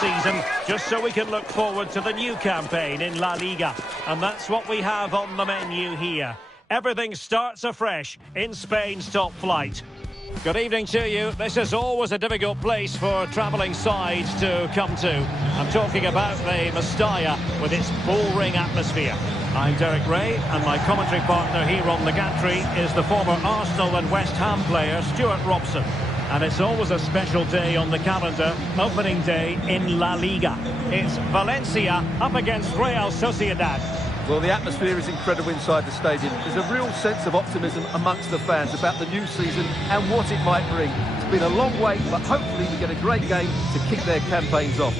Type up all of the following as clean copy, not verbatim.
season, just so we can look forward to the new campaign in La Liga. And that's what we have on the menu here. Everything starts afresh in Spain's top flight. Good evening to you. This is always a difficult place for travelling sides to come to. I'm talking about the Mestalla with its bull-ring atmosphere. I'm Derek Ray, and my commentary partner here on the gantry is the former Arsenal and West Ham player Stuart Robson. And it's always a special day on the calendar, opening day in La Liga. It's Valencia up against Real Sociedad. Well, the atmosphere is incredible inside the stadium. There's a real sense of optimism amongst the fans about the new season and what it might bring. It's been a long wait, but hopefully we get a great game to kick their campaigns off.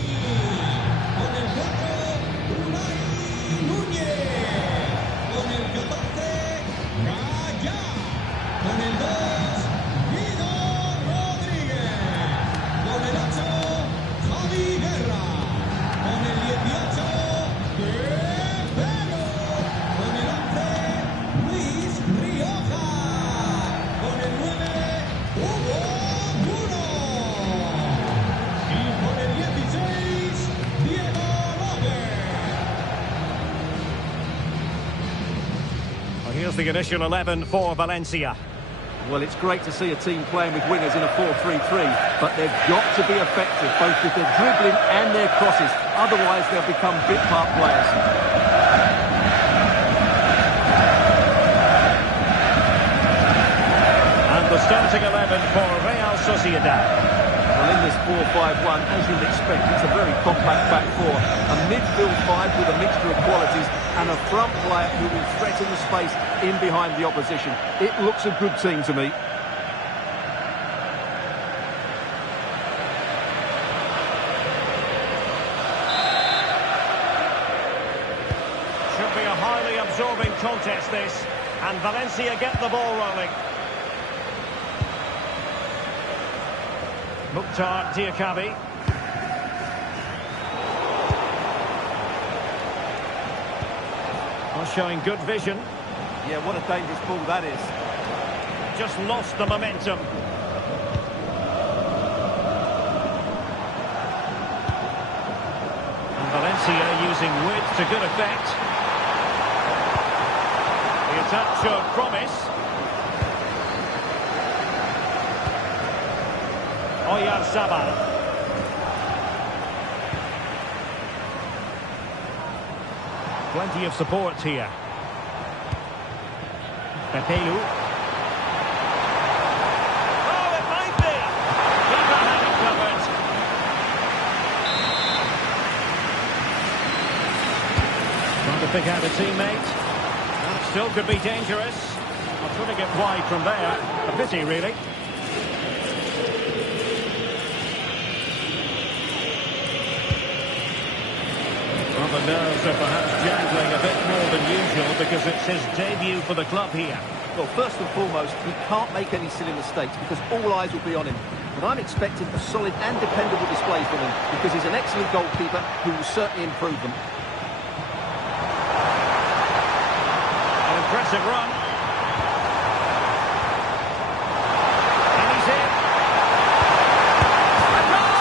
Here's the initial 11 for Valencia. Well, it's great to see a team playing with wingers in a 4-3-3, but they've got to be effective, both with their dribbling and their crosses. Otherwise, they'll become bit-part players. And the starting 11 for Real Sociedad. Well, in this 4-5-1, as you'd expect, it's a very compact back four. A midfield five with a mixture of qualities and a front player who will threaten the space in behind the opposition. It looks a good team to me. Should be a highly absorbing contest, this. And Valencia get the ball rolling. Mukhtar Diakabi. Showing good vision. Yeah, what a dangerous ball that is. Just lost the momentum. And Valencia using width to good effect. The attack showed promise. Oyarzabal. Plenty of support here. Pepelu. Oh, it might be! Keeper had it covered. Trying to pick out a teammate. That still could be dangerous. Not putting it wide from there. A pity, really. The nerves are perhaps jangling a bit more than usual because it's his debut for the club here. Well, first and foremost, he can't make any silly mistakes because all eyes will be on him. But I'm expecting a solid and dependable display from him because he's an excellent goalkeeper who will certainly improve them. An impressive run. And he's in. A goal!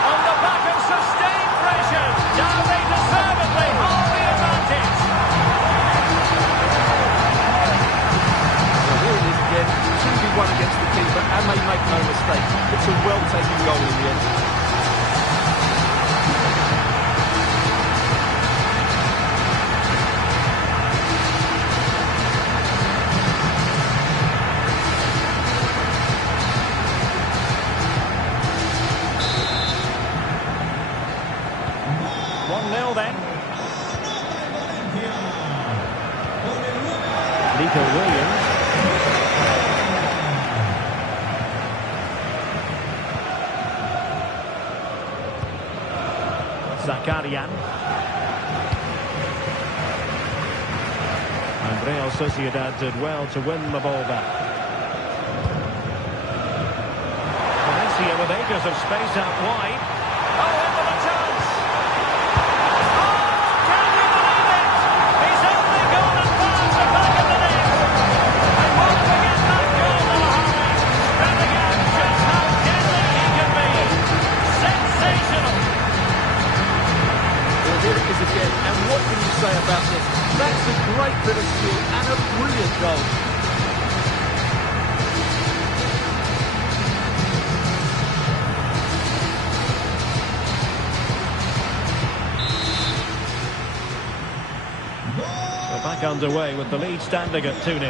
On the back of sustained pressure. Now they deservedly hold the advantage. Well, here it is again. 2v1 against the keeper, and they make no mistake. It's a well-taken goal in the end. Then. Nico Williams. Zakarian. And Real Sociedad did well to win the ball back. Valencia with acres of space out wide. Oh, into the chance! back underway with the lead standing at 2-0.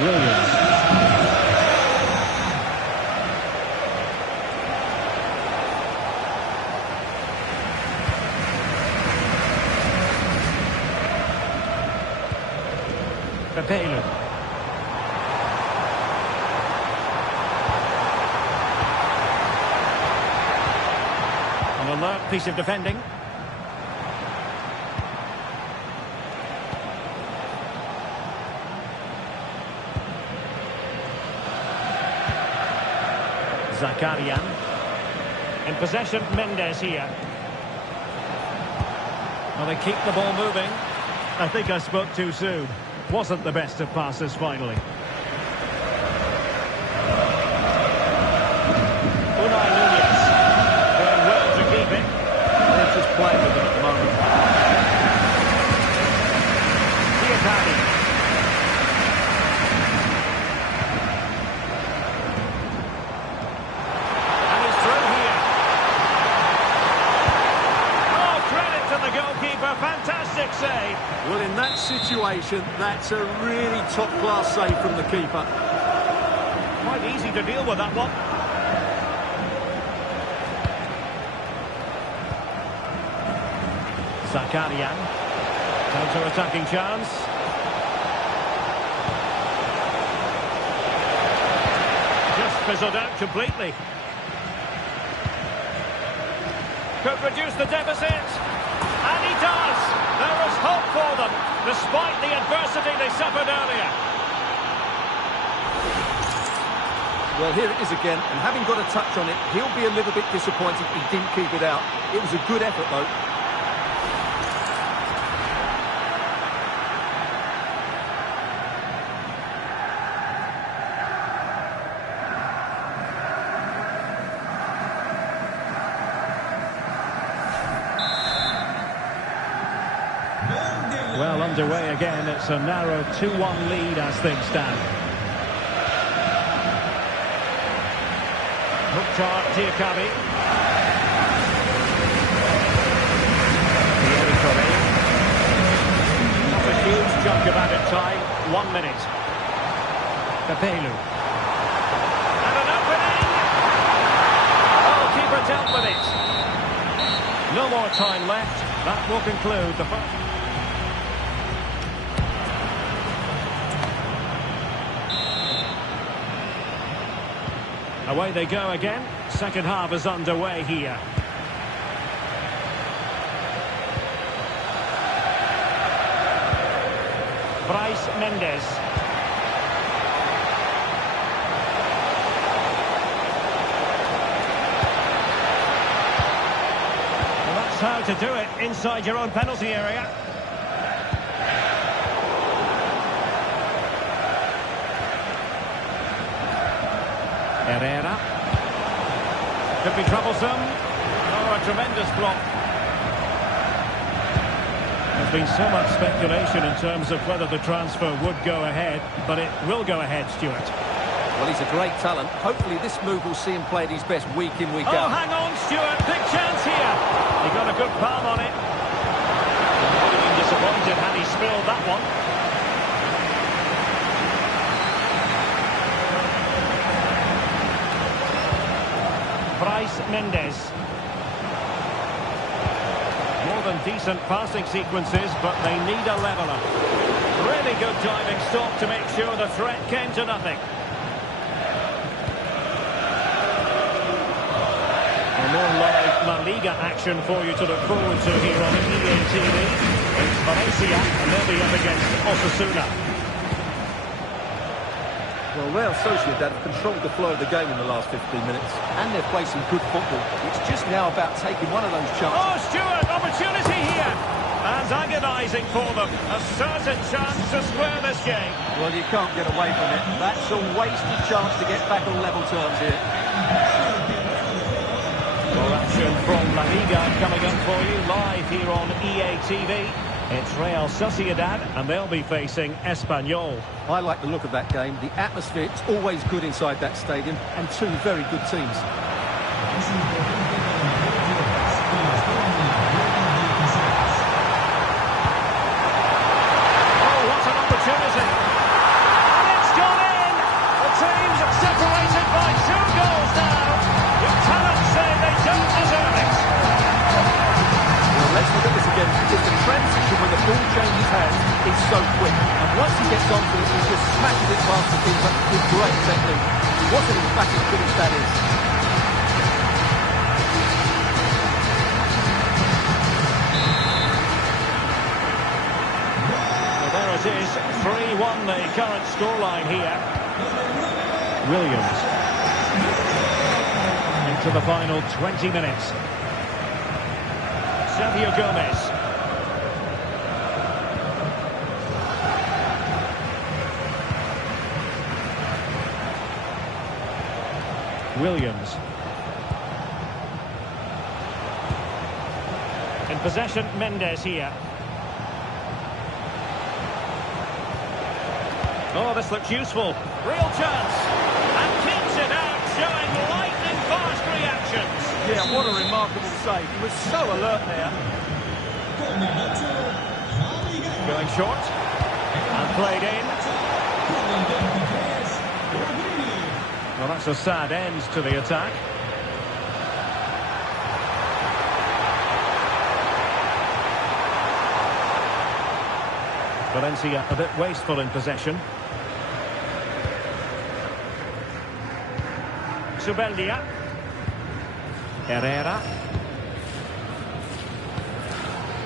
Williams. Bine. An alert piece of defending. Zakarian. In possession, Mendes here. Well, they keep the ball moving. I think I spoke too soon. Wasn't the best of passes finally. Unai Nunez. Doing well to keep it. They're just playing with it at the moment. Diakani. And he's through here. Oh, credit to the goalkeeper. Fantastic save. Well, in that situation, that's a really top-class save from the keeper. Quite easy to deal with that one. Zakarian. Counter-attacking chance. Just fizzled out completely. Could reduce the deficit. And he does! There is hope for them, despite the adversity they suffered earlier. Well, here it is again, and having got a touch on it, he'll be a little bit disappointed he didn't keep it out. It was a good effort, though. Well, underway again. It's a narrow 2-1 lead as things stand. Mukhtar Diakani. Not a huge chunk of added time. 1 minute. Capello. And an opening! Oh, keeper dealt with it. No more time left. That will conclude the first. Away they go again. Second half is underway here. Bryce Mendes. Well, that's how to do it inside your own penalty area. Herrera. Could be troublesome. Oh, a tremendous block. There's been so much speculation in terms of whether the transfer would go ahead, but it will go ahead, Stuart. Well, he's a great talent. Hopefully this move will see him play at his best week in, week Oh, out. hang on, Stuart. Big chance here. He got a good palm on it. He would have been disappointed had he spilled that one. Bryce Mendes. More than decent passing sequences, but they need a leveller. Really good diving stop to make sure the threat came to nothing. More live La Liga action for you to look forward to here on EA TV. It's Valencia, and they'll be up against Osasuna. Well, Real Sociedad have controlled the flow of the game in the last 15 minutes, and they've played some good football. It's just now about taking one of those chances. Oh, Stuart, opportunity here! And agonising for them. A certain chance to square this game. Well, you can't get away from it. That's a wasted chance to get back on level terms here. More action from La Liga coming up for you live here on EA TV. It's Real Sociedad, and they'll be facing Espanyol. I like the look of that game. The atmosphere is always good inside that stadium, and two very good teams. attacking, but with great technique. What an emphatic finish that is. Well, there it is, 3-1 the current scoreline here. Williams. Into the final 20 minutes. Sergio Gomez. Williams. In possession, Mendes here. Oh, this looks useful. Real chance. And keeps it out, showing lightning fast reactions. Yeah, what a remarkable save. He was so alert there. Going short. And played in. Well, that's a sad end to the attack. Valencia a bit wasteful in possession. Subeldia. Herrera.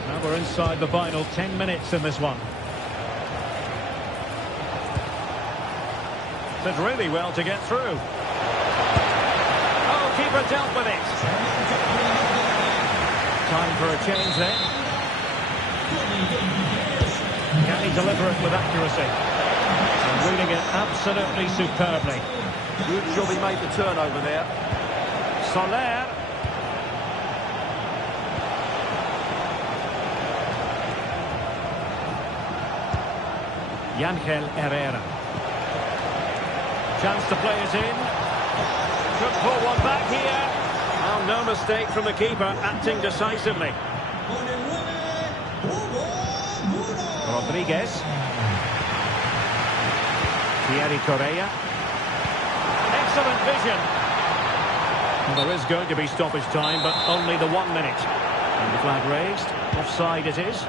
Now we're inside the final 10 minutes in this one. Did really well to get through. Oh, keeper dealt with it. Time for a change then. Can he deliver it with accuracy? And reading it absolutely superbly. Good job he made the turnover there. Soler. Yangel Herrera. Chance to play it in. Could pull one back here. Oh, no mistake from the keeper, acting decisively. Rodriguez. Thierry Correa. Excellent vision. Well, there is going to be stoppage time, but only the 1 minute. And the flag raised. Offside it is.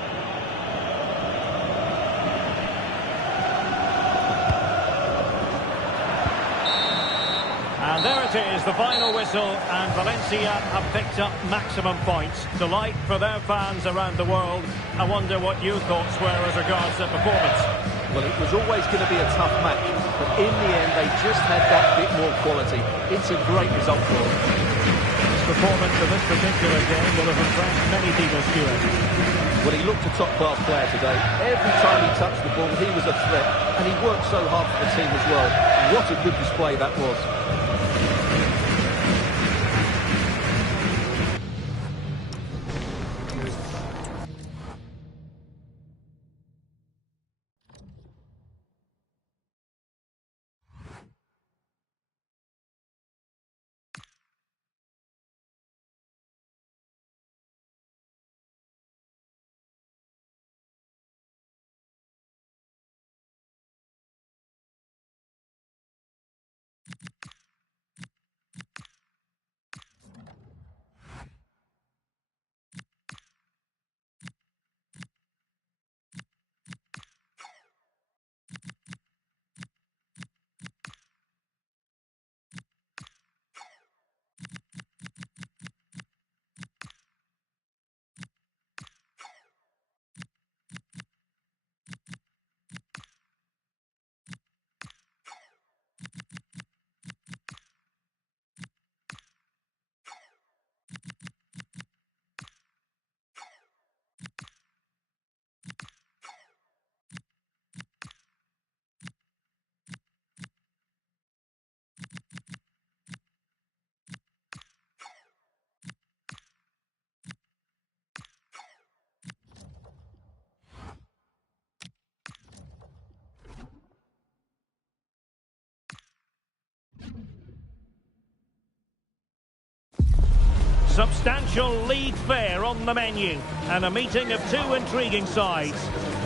And there it is, the final whistle, and Valencia have picked up maximum points. Delight for their fans around the world. I wonder what your thoughts were as regards their performance. Well, it was always going to be a tough match, but in the end they just had that bit more quality. It's a great result for them. His performance in this particular game will have impressed many people, Stuart. Well, he looked a top-class player today. Every time he touched the ball, he was a threat, and he worked so hard for the team as well. What a good display that was. Substantial league fare on the menu, and a meeting of two intriguing sides.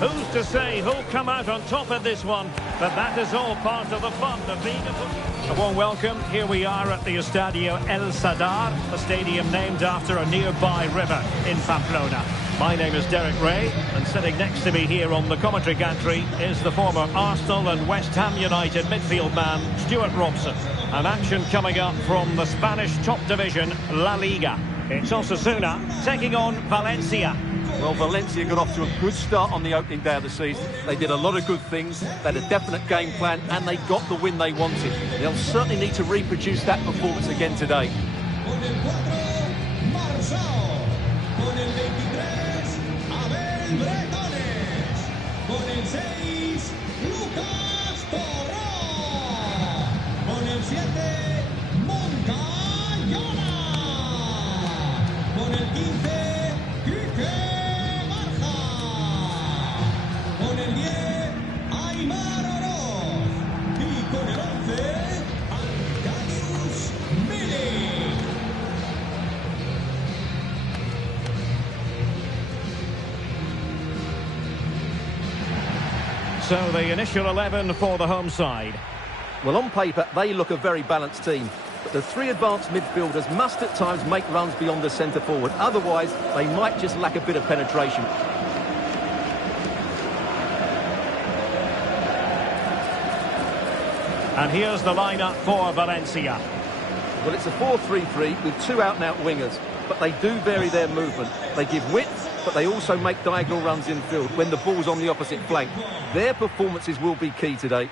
Who's to say who'll come out on top of this one? But that is all part of the fun of being a footballer. A warm welcome. Here we are at the Estadio El Sadar, a stadium named after a nearby river in Pamplona. My name is Derek Ray, and sitting next to me here on the commentary gantry is the former Arsenal and West Ham United midfield man, Stuart Robson. An action coming up from the Spanish top division, La Liga. It's Osasuna taking on Valencia. Well, Valencia got off to a good start on the opening day of the season. They did a lot of good things, they had a definite game plan, and they got the win they wanted. They'll certainly need to reproduce that performance again today. Con el 23, Abel Bretones. Con el 6, Lucas Torró. Con el 7, Moncayona. Con el 15, Quique Marja. Con el 10, Aimar Oroz. Y con el 11, Arcadius Milik. So the initial 11 for the home side. Well, on paper, they look a very balanced team. But the three advanced midfielders must at times make runs beyond the centre forward. Otherwise, they might just lack a bit of penetration. And here's the lineup for Valencia. Well, it's a 4-3-3 with two out-and-out wingers. But they do vary their movement. They give width, but they also make diagonal runs infield when the ball's on the opposite flank. Their performances will be key today.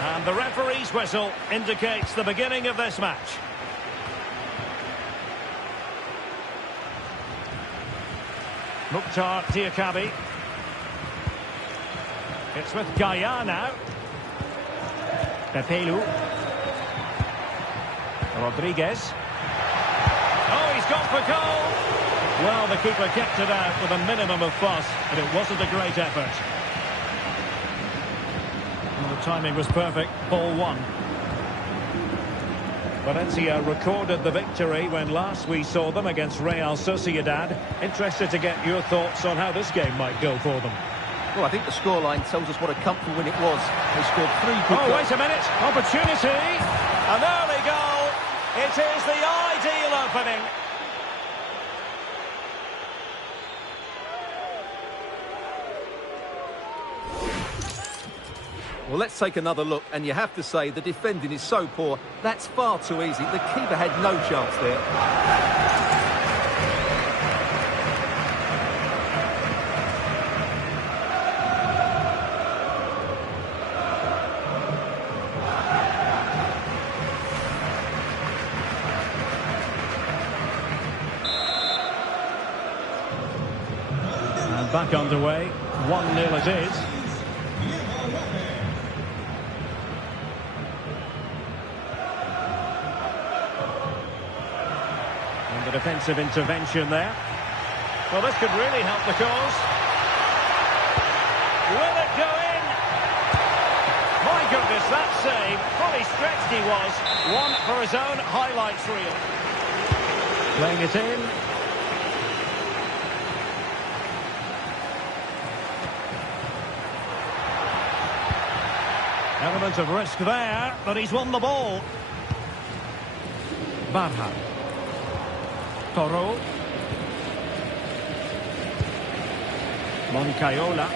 And the referee's whistle indicates the beginning of this match. Mukhtar Diakabi. It's with Gaia now. Pepelu. Rodriguez. Oh, he's gone for goal. Well, the keeper kept it out with a minimum of fuss, but it wasn't a great effort. And the timing was perfect. Ball one. Valencia recorded the victory when last we saw them against Real Sociedad. Interested to get your thoughts on how this game might go for them. Well, I think the scoreline tells us what a comfortable win it was. They scored 3 good goals. Oh, wait a minute. Opportunity. An early goal. It is the ideal opening. Well, let's take another look, and you have to say the defending is so poor. That's far too easy. The keeper had no chance there. Back underway, 1-0 it is. And the defensive intervention there. Well, this could really help the cause. Will it go in? My goodness, that save. Fully stretched he was. One for his own highlights reel. Playing it in. Element of risk there, but he's won the ball. Barha. Toro. Moncayola.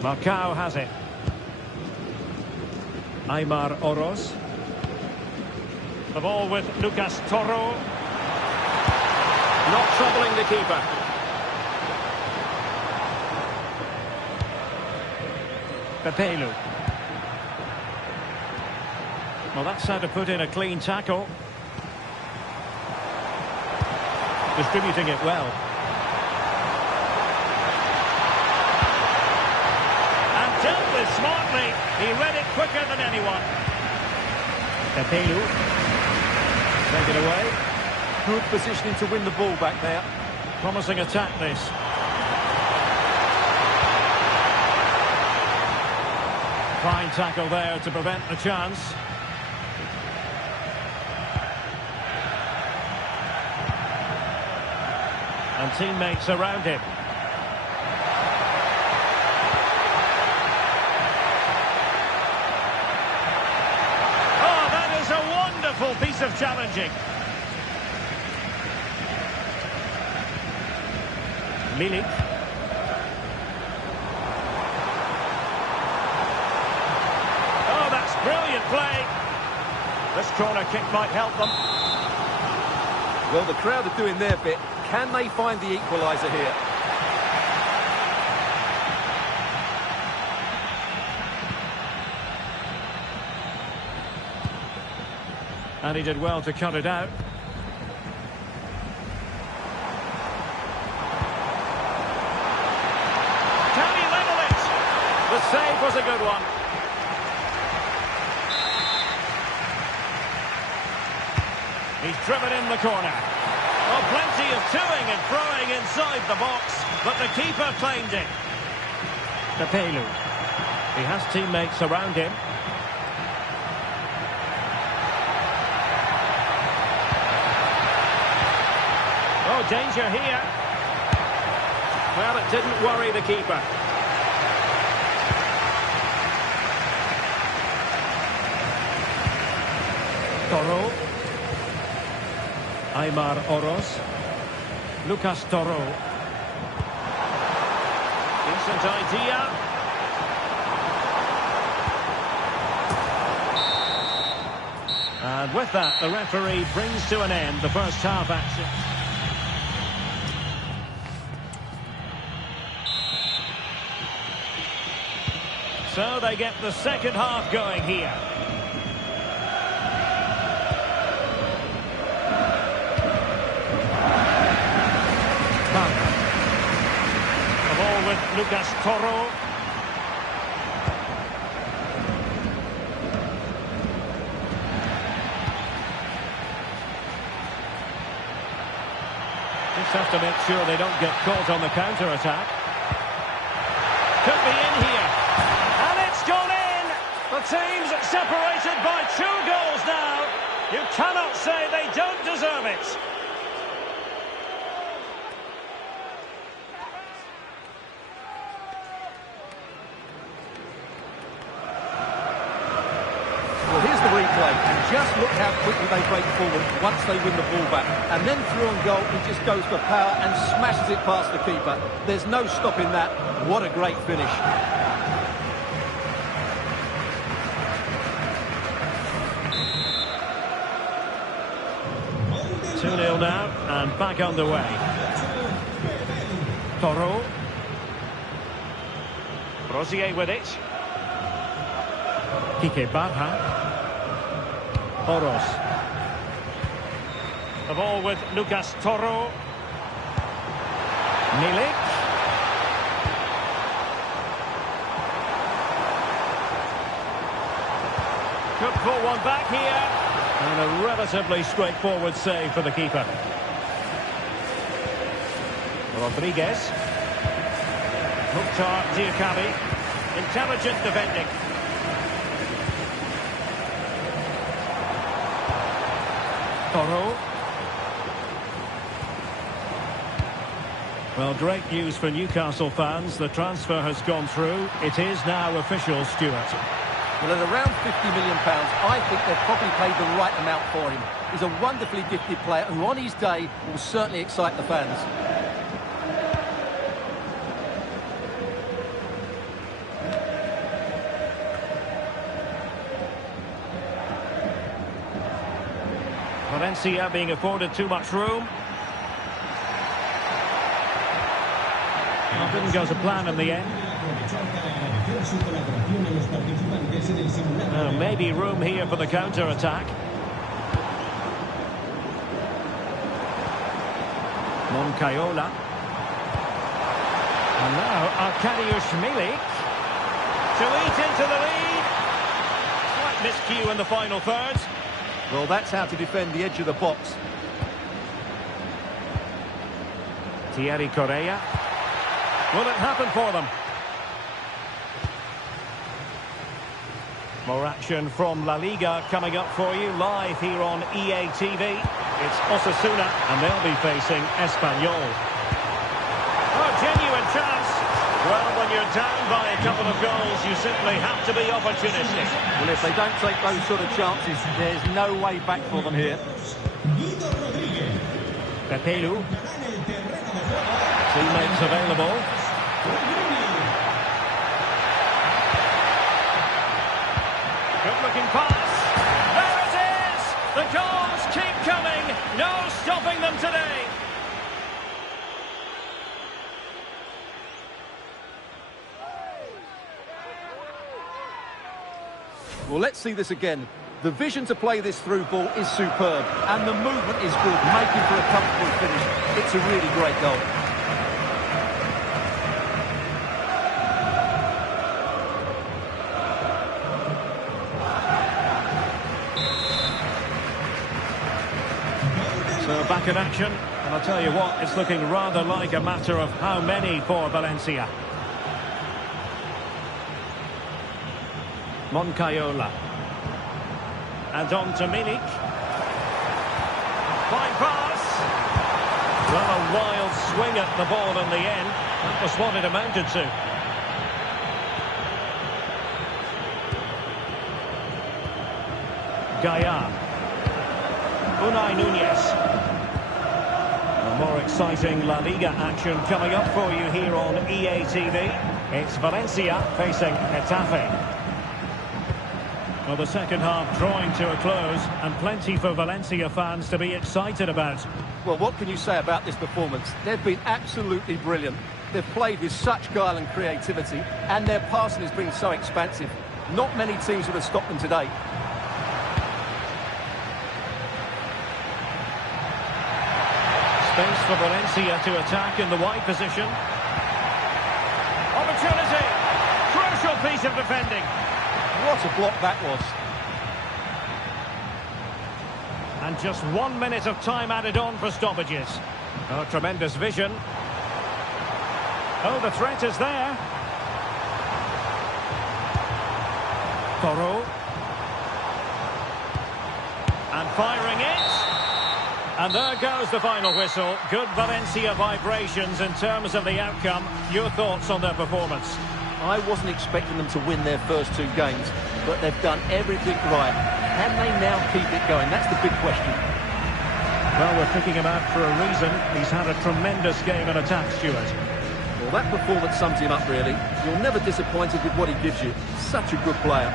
Marcao has it. Aimar Oroz. The ball with Lucas Toro. Not troubling the keeper. Pepelu. Well, that's how to put in a clean tackle. Distributing it well. And dealt with smartly. He read it quicker than anyone. Pepelu. Take it away. Good positioning to win the ball back there. Promising attack this. Fine tackle there to prevent the chance. And teammates around him. Oh, that is a wonderful piece of challenging. Milik. Oh, that's brilliant play. This corner kick might help them. Well, the crowd are doing their bit. Can they find the equaliser here? And he did well to cut it out. Can he level it? The save was a good one. He's driven in the corner. Well, plenty of toing and throwing inside the box, but the keeper claimed it. Pepelu. He has teammates around him. Oh, danger here. Well, it didn't worry the keeper. Toro. Aymar Oroz. Lucas Toro. Decent idea. And with that, the referee brings to an end the first half action. So they get the second half going here. The ball with Lucas Toro. Just have to make sure they don't get caught on the counter-attack. Could be in here. And it's gone in! The team's separated by 2 goals now. You cannot say they don't deserve it. Well, here's the replay, and just look how quickly they break forward once they win the ball back. And then through on goal, he just goes for power and smashes it past the keeper. There's no stopping that. What a great finish. 2-0 now, and back underway. Toro. Rosier with it. Kike Barha. Oroz. The ball with Lucas Toro. Milik. Could pull one back here. And a relatively straightforward save for the keeper. Rodriguez. Mukhtar Diakabi. Intelligent defending. Toro. Well, great news for Newcastle fans. The transfer has gone through. It is now official, Stuart. Well, at around £50 million, I think they've probably paid the right amount for him. He's a wonderfully gifted player who, on his day, will certainly excite the fans. Valencia being afforded too much room. Well, didn't go to plan in the end. Maybe room here for the counter-attack. Moncayola. And now Arkadiusz Milik to eat into the lead. Slight miscue in the final third. Well, that's how to defend the edge of the box. Thierry Correa. Will it happen for them? More action from La Liga coming up for you live here on EA TV. It's Osasuna and they'll be facing Espanyol. Oh, genuine chance. Well, when you're down by a couple of goals, you simply have to be opportunistic. Well, if they don't take those sort of chances, there's no way back for them here. Pepelu. Teammates available. Good-looking pass. There it is! The goals keep coming. No stopping them today. Well, let's see this again. The vision to play this through ball is superb, and the movement is good, making for a comfortable finish. It's a really great goal. So back in action, and I'll tell you what, it's looking rather like a matter of how many for Valencia. Moncayola. And on to Milik. Fine pass. Well, a wild swing at the ball in the end. That was what it amounted to. Gaia. Unai Nunez. More exciting La Liga action coming up for you here on EA TV. It's Valencia facing Getafe. Well, the second half drawing to a close, and plenty for Valencia fans to be excited about. Well, what can you say about this performance? They've been absolutely brilliant. They've played with such guile and creativity, and their passing has been so expansive. Not many teams would have stopped them today. Space for Valencia to attack in the wide position. Opportunity! Crucial piece of defending. What a block that was. And just 1 minute of time added on for stoppages. Oh, tremendous vision. Oh, the threat is there. Toro. And firing it. And there goes the final whistle. Good Valencia vibrations in terms of the outcome. Your thoughts on their performance? I wasn't expecting them to win their first two games, but they've done everything right. Can they now keep it going? That's the big question. Well, we're picking him out for a reason. He's had a tremendous game in attack, Stuart. Well, that performance sums him up, really. You're never disappointed with what he gives you. Such a good player.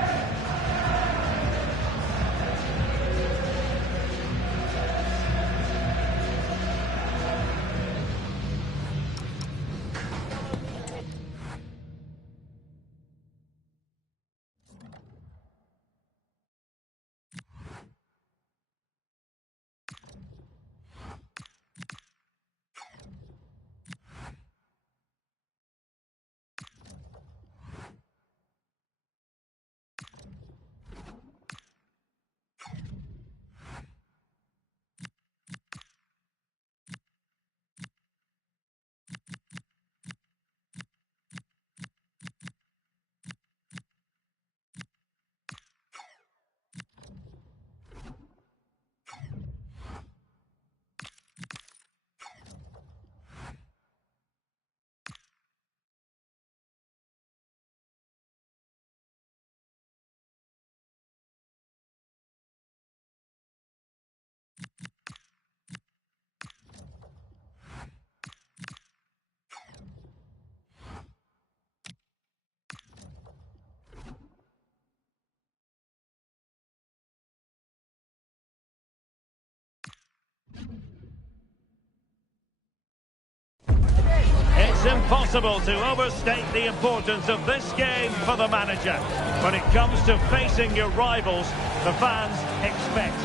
It's impossible to overstate the importance of this game for the manager. When it comes to facing your rivals, the fans expect.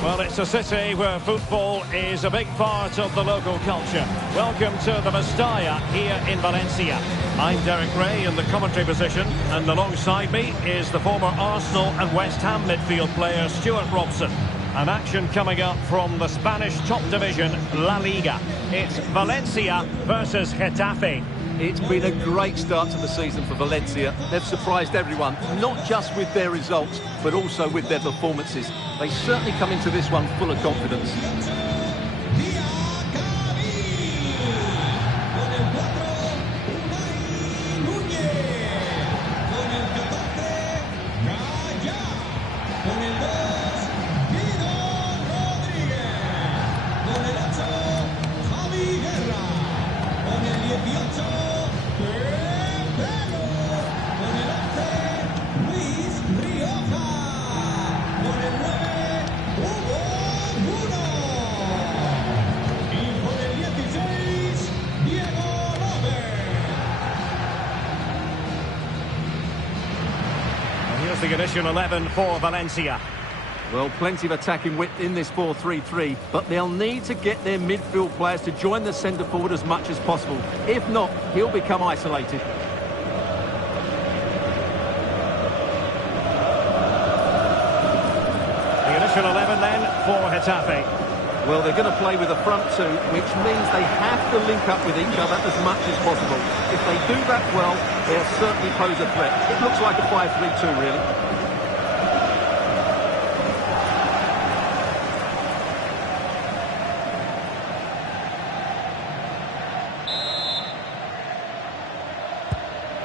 Well, it's a city where football is a big part of the local culture. Welcome to the Mestalla here in Valencia. I'm Derek Ray in the commentary position, and alongside me is the former Arsenal and West Ham midfield player Stuart Robson. An action coming up from the Spanish top division, La Liga. It's Valencia versus Getafe. It's been a great start to the season for Valencia. They've surprised everyone, not just with their results, but also with their performances. They certainly come into this one full of confidence. The initial 11 for Valencia. Well, plenty of attacking width in this 4-3-3, but they'll need to get their midfield players to join the centre forward as much as possible. If not, he'll become isolated. The initial 11 then for Getafe. Well, they're going to play with a front two, which means they have to link up with each other as much as possible. If they do that well, they'll certainly pose a threat. It looks like a 5-3-2, really.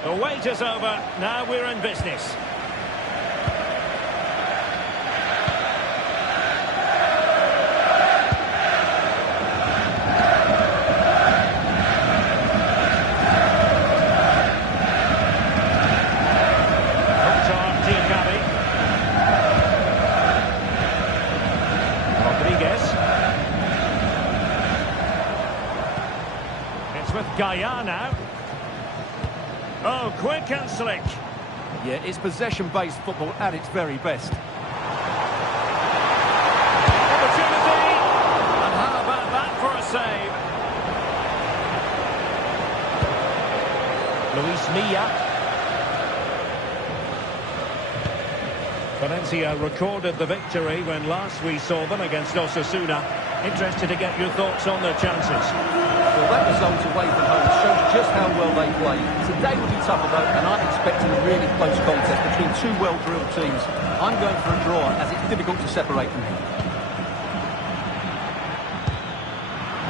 The wait is over. Now we're in business. Guyana. Oh, quick and slick. Yeah, it's possession-based football at its very best. Opportunity. And how about that for a save? Luis Milla. Valencia recorded the victory when last we saw them against Osasuna. Interested to get your thoughts on their chances. Well, that result away from home shows just how well they play. Today will be tougher though, and I'm expecting a really close contest between two well-drilled teams. I'm going for a draw, as it's difficult to separate them.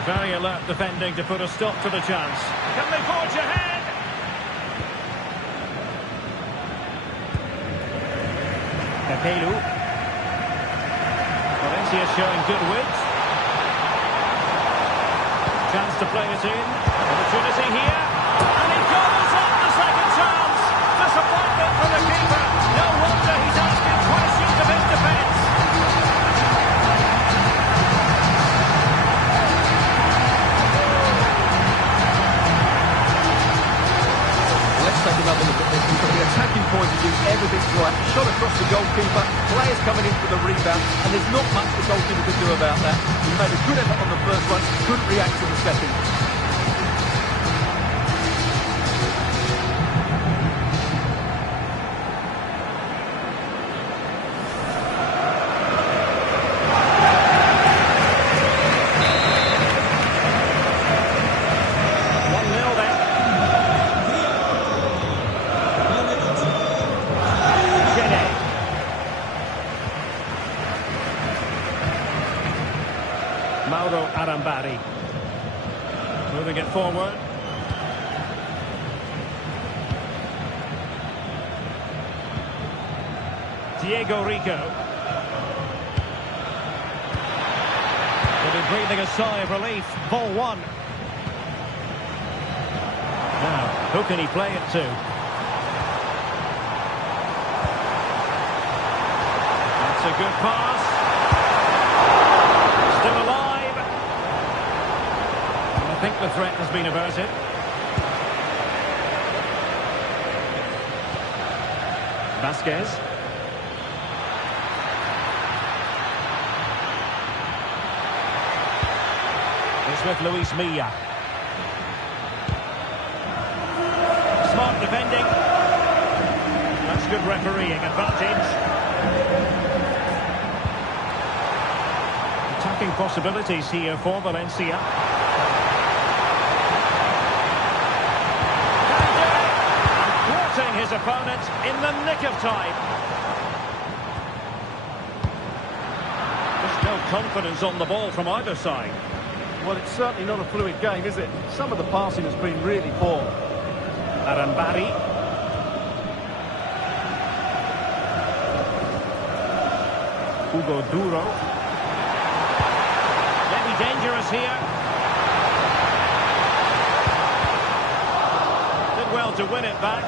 Very alert defending to put a stop to the chance. Can they forge ahead? Capello. Valencia showing good width. Chance to play it in. Opportunity here. And he goes on the second chance. Disappointment for the keeper. No wonder he's asking questions of his defence. Let's take another look at this. From the attacking point of view, everything's right. Shot across the goalkeeper. Players coming in for the rebound. And there's not much the goalkeeper can do about that. He made a good effort on the first one. Couldn't react to the second. Moving it forward. Diego Rico. Will be breathing a sigh of relief. Ball one. Now, who can he play it to? That's a good pass. Still alive. I think the threat has been averted. Vasquez. It's with Luis Milla. Smart defending. That's good refereeing advantage. Attacking possibilities here for Valencia. his opponent in the nick of time. There's no confidence on the ball from either side. Well, it's certainly not a fluid game, is it? Some of the passing has been really poor. Arambari. Hugo Duro. Maybe dangerous here. Did well to win it back.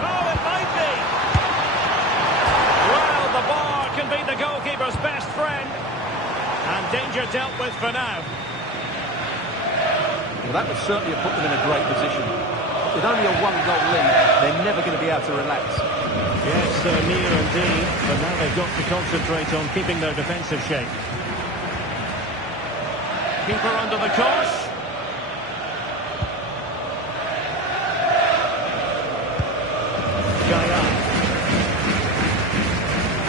Oh, it might be. Well, the bar can be the goalkeeper's best friend. And danger dealt with for now. Well, that would certainly have put them in a great position. With only a one-goal lead, they're never going to be able to relax. Yes, near indeed, but now they've got to concentrate on keeping their defensive shape. Keeper under the cosh. Gaya.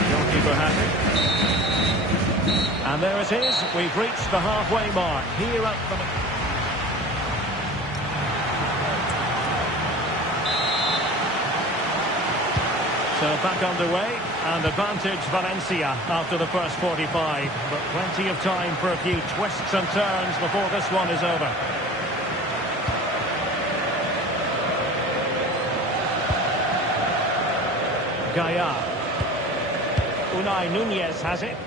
Goalkeeper happy. And there it is. We've reached the halfway mark. Here at the... So back underway, and advantage Valencia after the first 45. But plenty of time for a few twists and turns before this one is over. Gaya. Unai Nunez has it.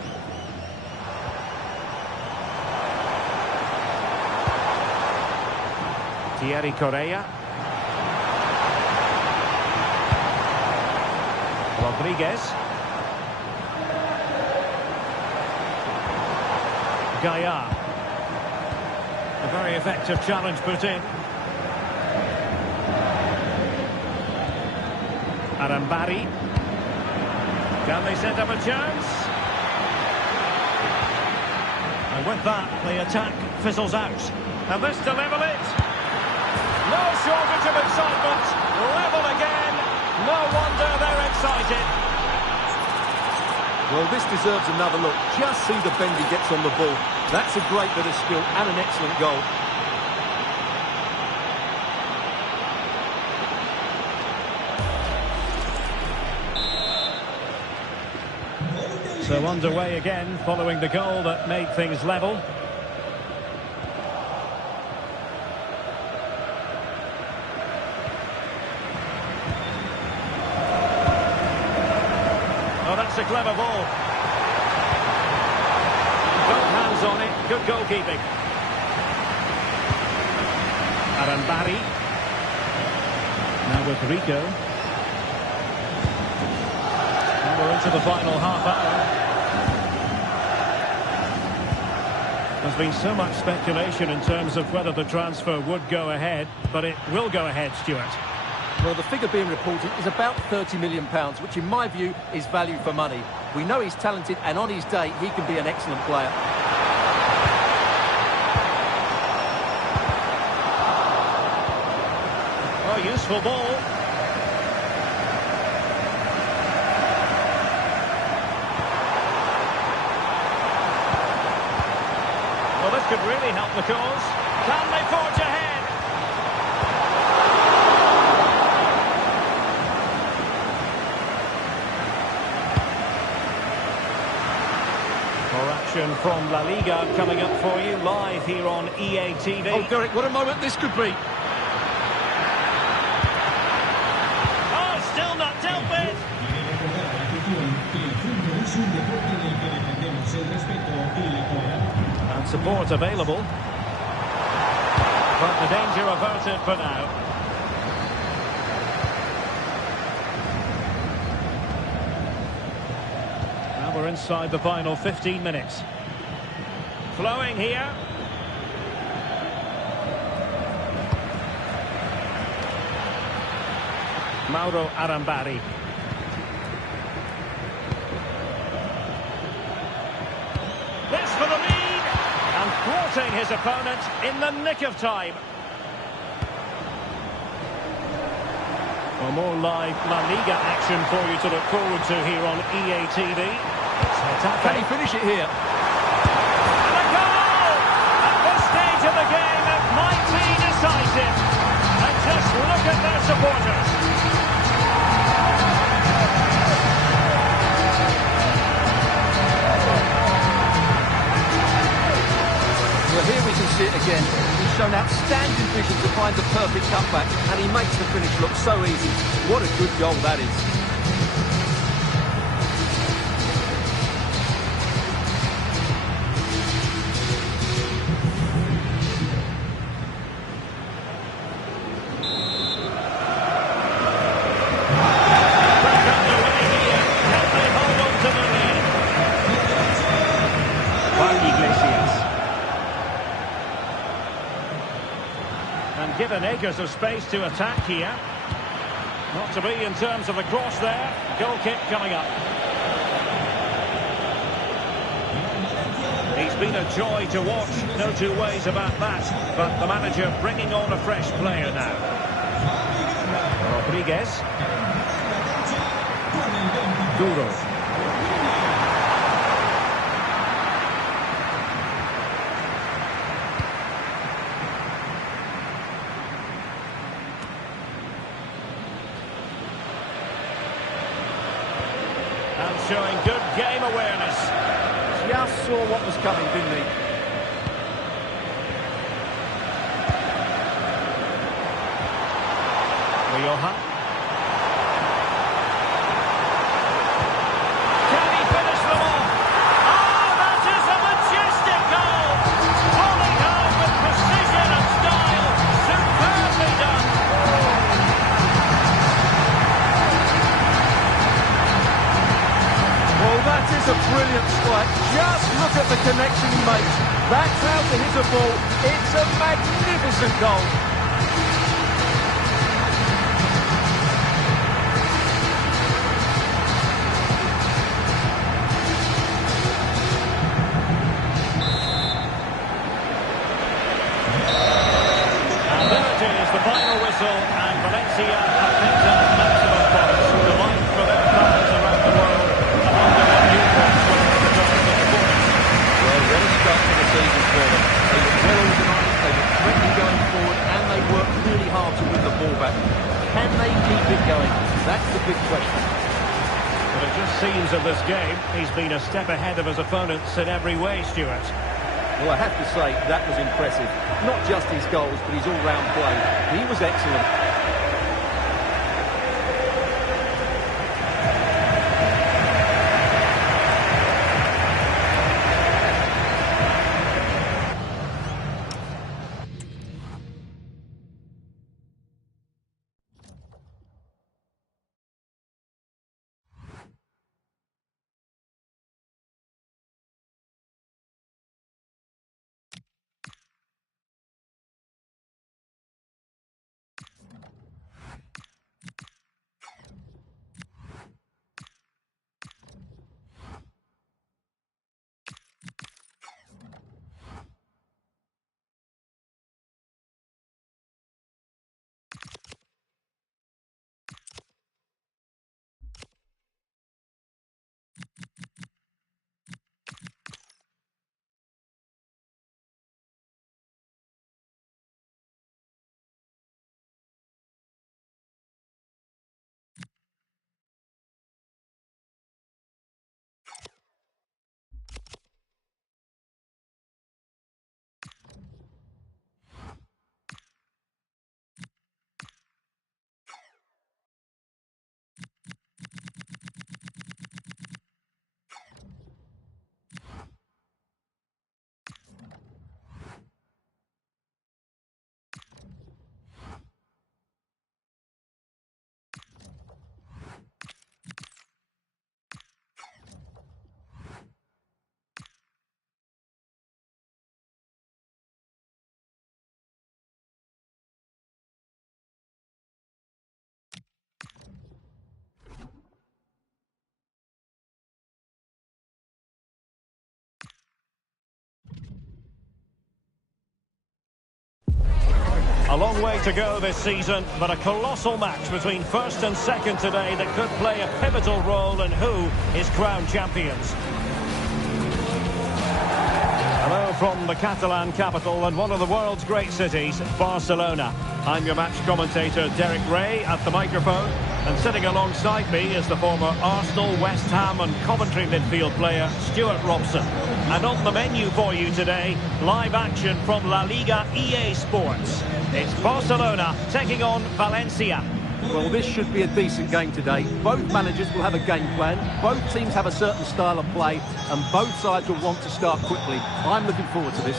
Thierry Correa. Rodriguez. Gaya. A very effective challenge put in. Arambari. Can they set up a chance? And with that, the attack fizzles out. And this to level it. No shortage of excitement. Level again. No wonder they're excited. Well, this deserves another look. Just see the bend he gets on the ball. That's a great bit of skill and an excellent goal. So underway again, following the goal that made things level. Oh, that's a clever ball. Both hands on it, good goalkeeping. Arambari. Now with Rico. And we're into the final half hour. There's been so much speculation in terms of whether the transfer would go ahead, but it will go ahead, Stuart. Well, the figure being reported is about £30 million, which in my view is value for money. We know he's talented, and on his day, he can be an excellent player. Oh, useful ball. Well, this could really help the cause. Can they forge ahead? More action from La Liga coming up for you live here on EA TV. Oh, Derek, what a moment this could be. Oh, still not dealt with. And support available. But the danger averted for now. And we're inside the final 15 minutes. Flowing here. Mauro Arambari. This for the lead, and thwarting his opponent in the nick of time. Well, more live La Liga action for you to look forward to here on EA TV. Can he finish it here? And a goal! At this stage of the game, it decisive. And just look at their supporters. Well, here we can see it again. He's shown outstanding vision to find the perfect comeback, and he makes the finish look so easy. What a good goal that is. And given acres of space to attack here. Not to be in terms of the cross there. Goal kick coming up. He's been a joy to watch, no two ways about that. But the manager bringing on a fresh player now. Rodriguez. Duro. And showing good game awareness. Just saw what was coming, didn't he? Johan. Can he finish them off? Oh, that is a majestic goal! Pulling home with precision and style. Superbly done. Well, that is a brilliant strike. Just look at the connection he makes. That's how to hit a ball. It's a magnificent goal. And there it is, the final whistle, and Valencia have picked up maximum points. The line for their fans around the world. Well, what a start to the season for them. They were well organised, they were threatening going forward, and they worked really hard to win the ball back. Can they keep it going? That's the big question. But it just seems of this game, he's been a step ahead of his opponents in every way, Stuart. Well, I have to say, that was impressive. Not just his goals, but his all-round play. He was excellent. A long way to go this season, but a colossal match between first and second today that could play a pivotal role in who is crowned champions. And Hello from the Catalan capital and one of the world's great cities, Barcelona. I'm your match commentator, Derek Ray, at the microphone. And sitting alongside me is the former Arsenal, West Ham and Coventry midfield player, Stuart Robson. And on the menu for you today, live action from La Liga EA Sports. It's Barcelona taking on Valencia. Well, this should be a decent game today. Both managers will have a game plan. Both teams have a certain style of play, and both sides will want to start quickly. I'm looking forward to this.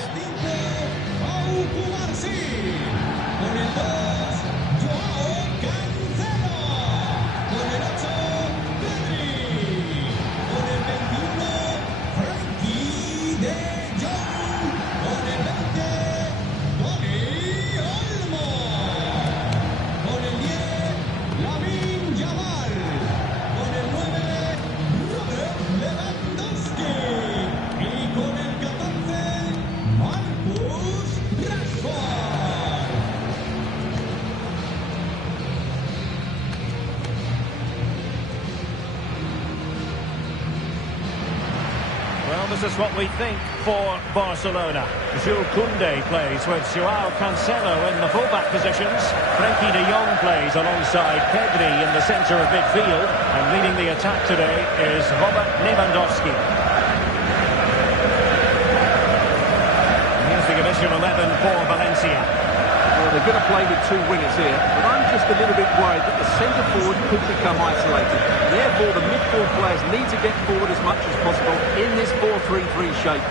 This is what we think for Barcelona. Jules Koundé plays with Joao Cancelo in the fullback positions. Frenkie de Jong plays alongside Pedri in the centre of midfield. And leading the attack today is Robert Lewandowski. Here's the initial 11 for Valencia. Well, they're going to play with two wingers here, but I'm just a little bit worried that the centre forward could become isolated. Therefore, the midfield players need to get forward as much as possible in this 4-3-3 shape.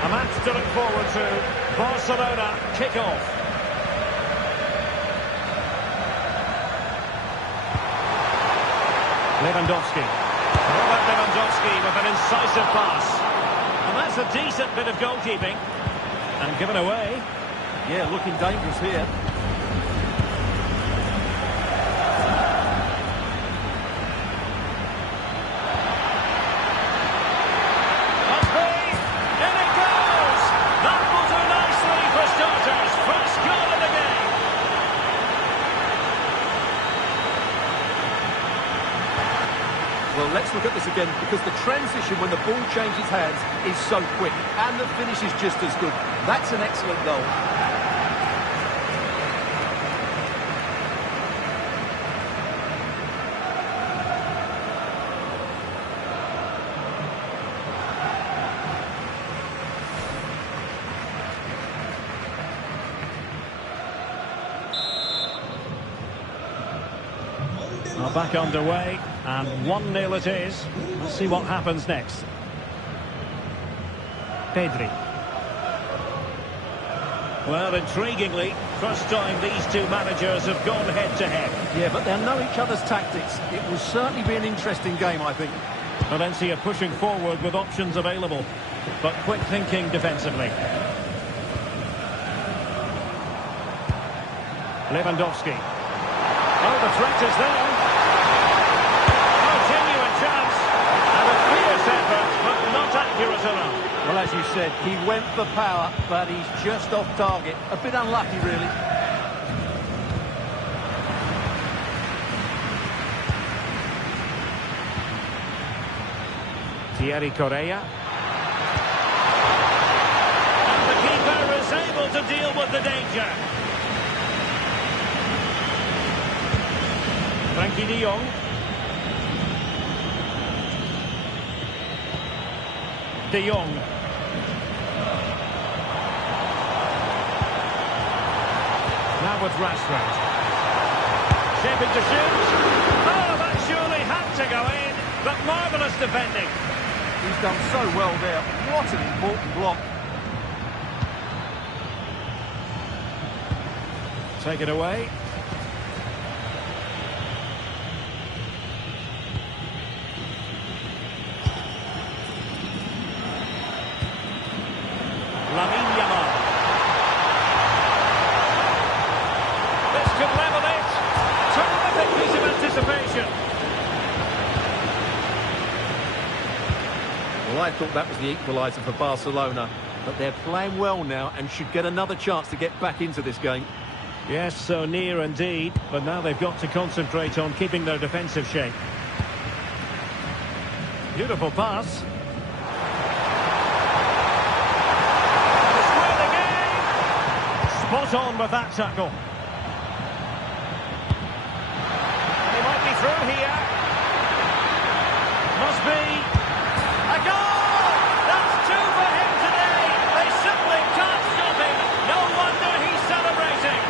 A match to look forward to. Barcelona kick-off. Lewandowski. Robert Lewandowski with an incisive pass. And that's a decent bit of goalkeeping. And given away. Yeah, looking dangerous here. Must be. In it goes. That will do nicely for starters. First goal of the game. Well, let's look at this again, because the transition when the ball changes hands is so quick, and the finish is just as good. That's an excellent goal. Well, back underway, and 1-0 it is. Let's see what happens next. Pedri. Well, intriguingly, first time these two managers have gone head-to-head. Yeah, but they'll know each other's tactics. It will certainly be an interesting game, I think. Valencia pushing forward with options available, but quick thinking defensively. Lewandowski. Oh, the threat is there. Accurate enough. Well, as you said, he went for power, but he's just off target. A bit unlucky, really. Thierry Correa. And the keeper is able to deal with the danger. Frenkie de Jong. De Jong. Now with Rashford. Shaping to shoot. Oh, that surely had to go in, but marvellous defending. He's done so well there. What an important block. Take it away. Well, I thought that was the equaliser for Barcelona, but they're playing well now and should get another chance to get back into this game. Yes, so near indeed, but now they've got to concentrate on keeping their defensive shape. Beautiful pass. Square the game! Spot on with that tackle. He might be through here. Must be a goal! That's two for him today. They simply can't stop him. No wonder he's celebrating.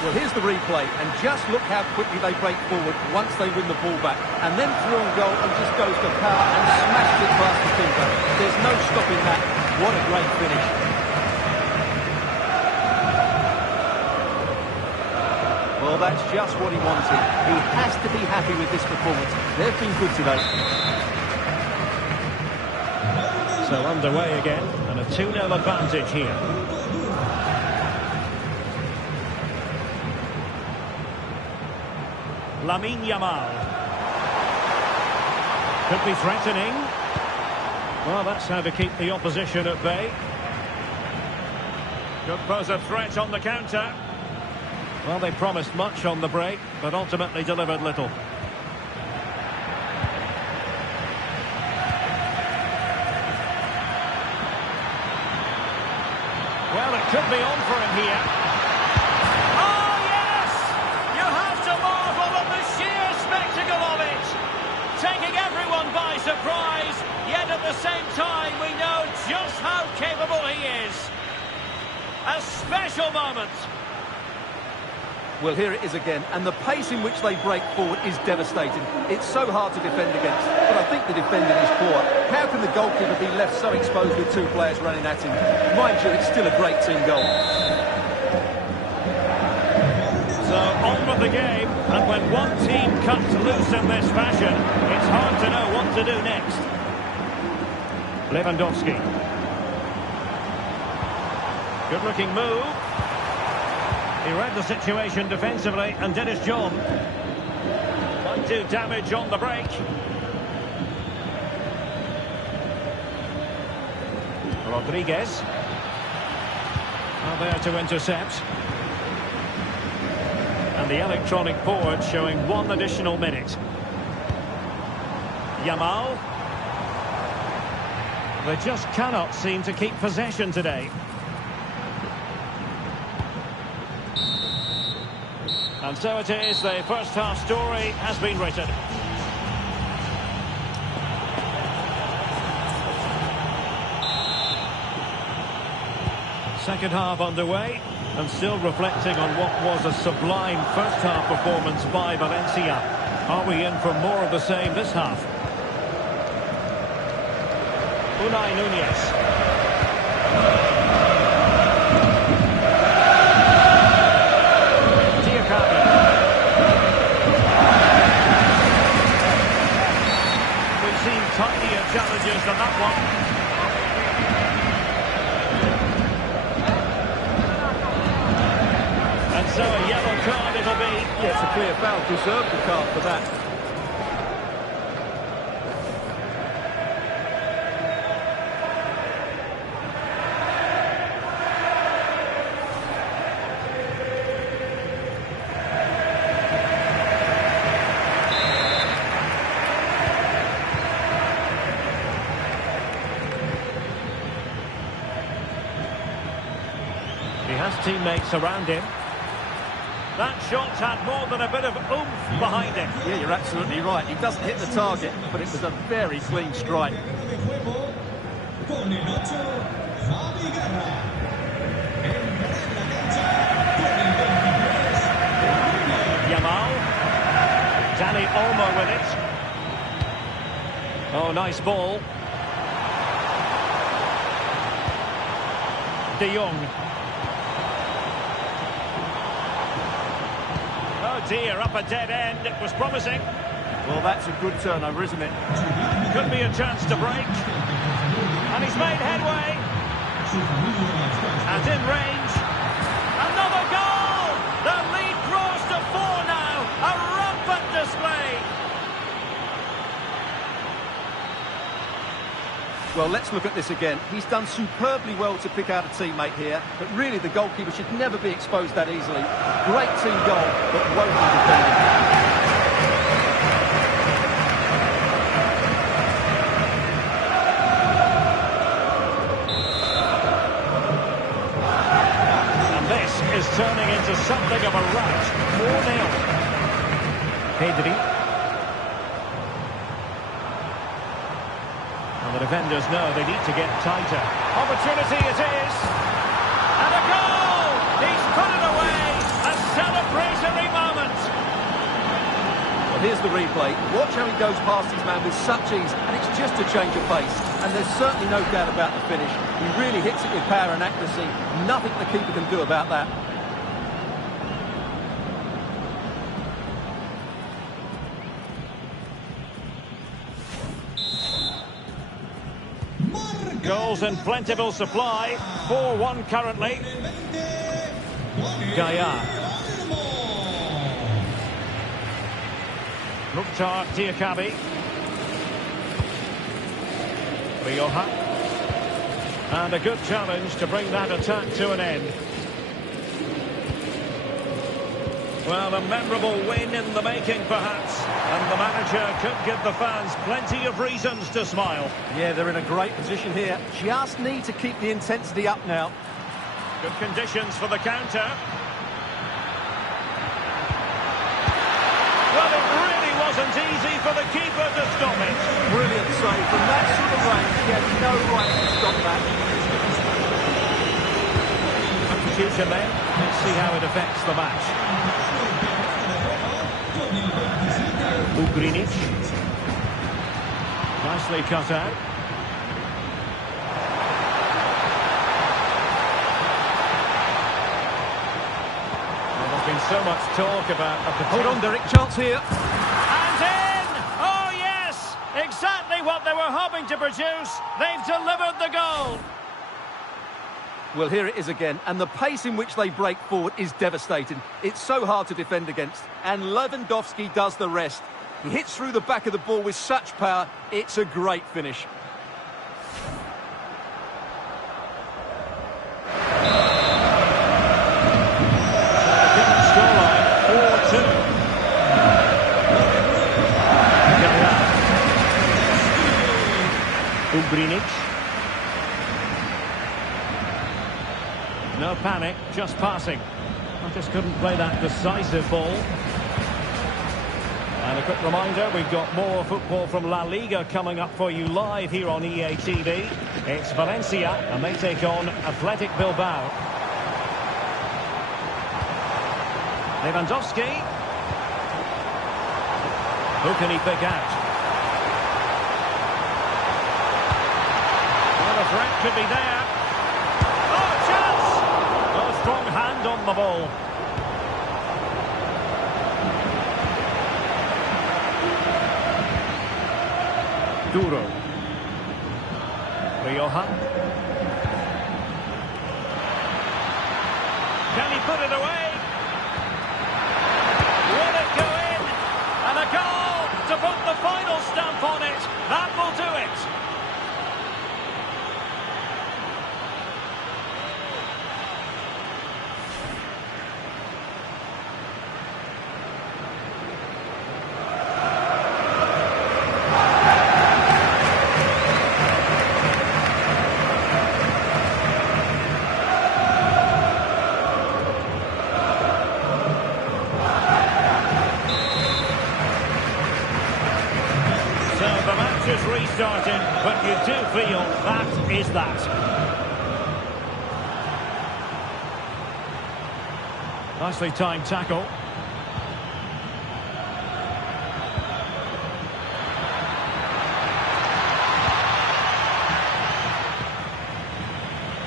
Well, here's the replay, and just look how quickly they break forward once they win the ball back. And then through on goal and just goes to power and smashes it past the keeper. There's no stopping that. What a great finish. Well, that's just what he wanted. He has to be happy with this performance. They've been good today. So underway again, and a 2-0 advantage here. Lamine Yamal. Could be threatening. Well, that's how to keep the opposition at bay. Could pose a threat on the counter. Well, they promised much on the break, but ultimately delivered little. Well, it could be on for him here. Oh, yes! You have to marvel at the sheer spectacle of it. Taking everyone by surprise, yet at the same time we know just how capable he is. A special moment. Well, here it is again, and the pace in which they break forward is devastating. It's so hard to defend against, but I think the defending is poor. How can the goalkeeper be left so exposed with two players running at him? Mind you, it's still a great team goal. So, on with the game, and when one team cuts loose in this fashion, it's hard to know what to do next. Lewandowski. Good-looking move. He read the situation defensively and did his job. Might do damage on the break. Rodriguez. Now there to intercept. And the electronic board showing one additional minute. Yamal. They just cannot seem to keep possession today. And so it is, the first half story has been written. Second half underway, and still reflecting on what was a sublime first half performance by Valencia. Are we in for more of the same this half? Unai Núñez. Tinier challenges than that one. And so a yellow card it'll be. Yeah, it's a clear foul. Deserved the card for that. He has teammates around him. That shot had more than a bit of oomph behind it. Yeah, you're absolutely right. He doesn't hit the target, but it was a very clean strike. Yamal. Dani Olmo with it. Oh, nice ball. De Jong. Oh dear, up a dead end. It was promising. Well, that's a good turnover, isn't it? Could be a chance to break. And he's made headway. And in range. Another goal! The lead grows to 4 now. A rampant display. Well, let's look at this again. He's done superbly well to pick out a teammate here, but really the goalkeeper should never be exposed that easily. Great team goal, but woefully defended. Is turning into something of a rout. 4-0. Pedri. And the defenders know they need to get tighter. Opportunity it is. And a goal! He's put it away. A celebratory moment. Well, here's the replay. Watch how he goes past his man with such ease, and it's just a change of pace. And there's certainly no doubt about the finish. He really hits it with power and accuracy. Nothing the keeper can do about that. Goals in plentiful supply. 4-1 currently. Gaia. Mukhtar Diakabi. Rioja. And a good challenge to bring that attack to an end. Well, a memorable win in the making, perhaps. And the manager could give the fans plenty of reasons to smile. Yeah, they're in a great position here. Just need to keep the intensity up now. Good conditions for the counter. Well, it really wasn't easy for the keeper to stop it. Brilliant save. From that sort of range, he had no right to stop that. Substitution then. Let's see how it affects the match. Ugrinic. Nicely cut out. Well, there's been so much talk about a potential... Hold on, Derek. Chance here. And in! Oh, yes! Exactly what they were hoping to produce. They've delivered the goal. Well, here it is again, and the pace in which they break forward is devastating. It's so hard to defend against, and Lewandowski does the rest. He hits through the back of the ball with such power, it's a great finish. Scoreline 4-2. Ugrinic. No panic, just passing. I just couldn't play that decisive ball. And a quick reminder, we've got more football from La Liga coming up for you live here on EA TV. It's Valencia, and they take on Athletic Bilbao. Lewandowski. Who can he pick out? Well, the threat could be there. Oh, chance! A strong hand on the ball. Duro. Rioja. Can he put it away? Will it go in? And a goal to put the final stamp on it. That will do it. Restarted, but you do feel that is that. Nicely timed tackle.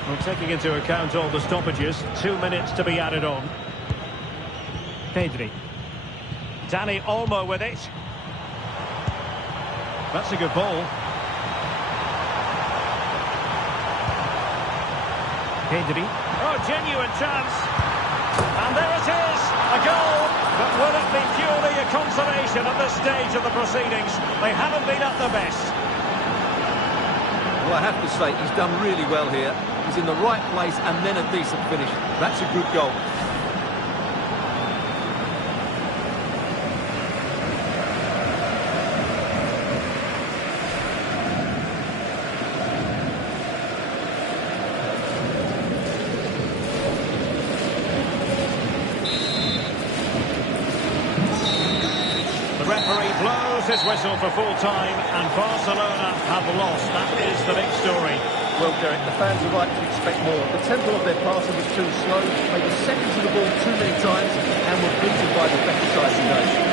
Well, taking into account all the stoppages, 2 minutes to be added on. Pedri. Dani Olmo with it. That's a good ball. Pedri. Oh, genuine chance. And there it is, a goal. But will it be purely a consolation at this stage of the proceedings? They haven't been at their best. Well, I have to say, he's done really well here. He's in the right place and then a decent finish. That's a good goal. The referee blows his whistle for full time, and Barcelona have lost. That is the big story. Well, Derek, the fans are right to expect more. The tempo of their passing was too slow, they were seconds to the ball too many times, and were beaten by the better side today.